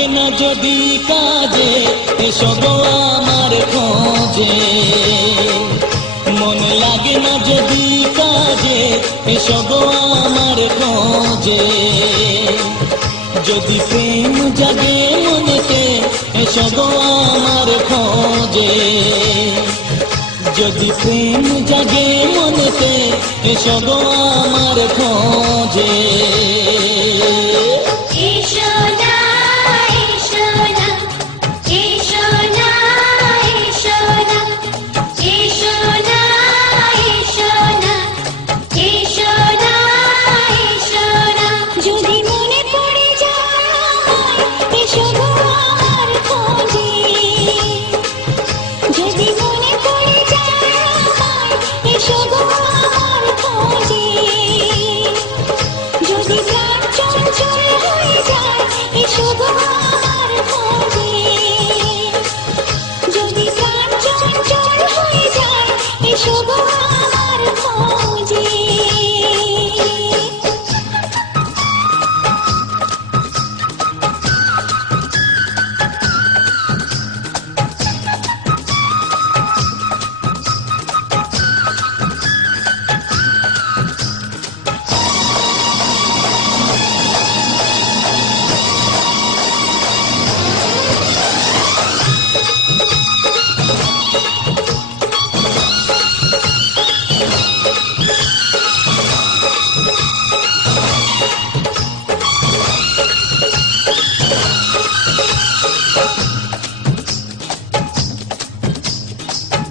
লাগে না যদি কাজে, এসো গো আমার খোঁজে। মন লাগে না যদি কাজে, এসো গো আমার খোঁজে। যদি প্রেম জাগে মনেতে, এসো গো আমার খোঁজে। যদি প্রেম জাগে মনেতে, এসো গো আমার খোঁজে।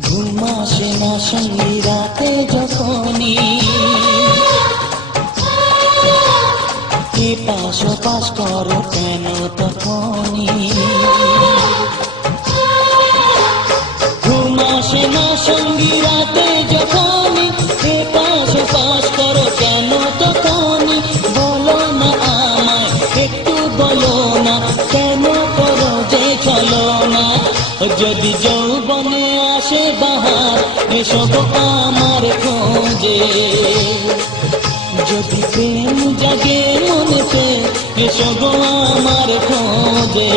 ঘুম আসে না সঙ্গী রাতে যখনই, পাশ পাশ করো কেন তখনই। ঘুম আসে না সঙ্গী রাতে যখনই, পাশ পাশ করো কেন তখনই। বলো না আমায় একটু, বলো না কেন করো যে চলো না। যদি যৌবনে আসে বাহার, এসো গো আমার খোঁজে। যদি প্রেম জাগে মনেতে, এসো গো আমার খোঁজে।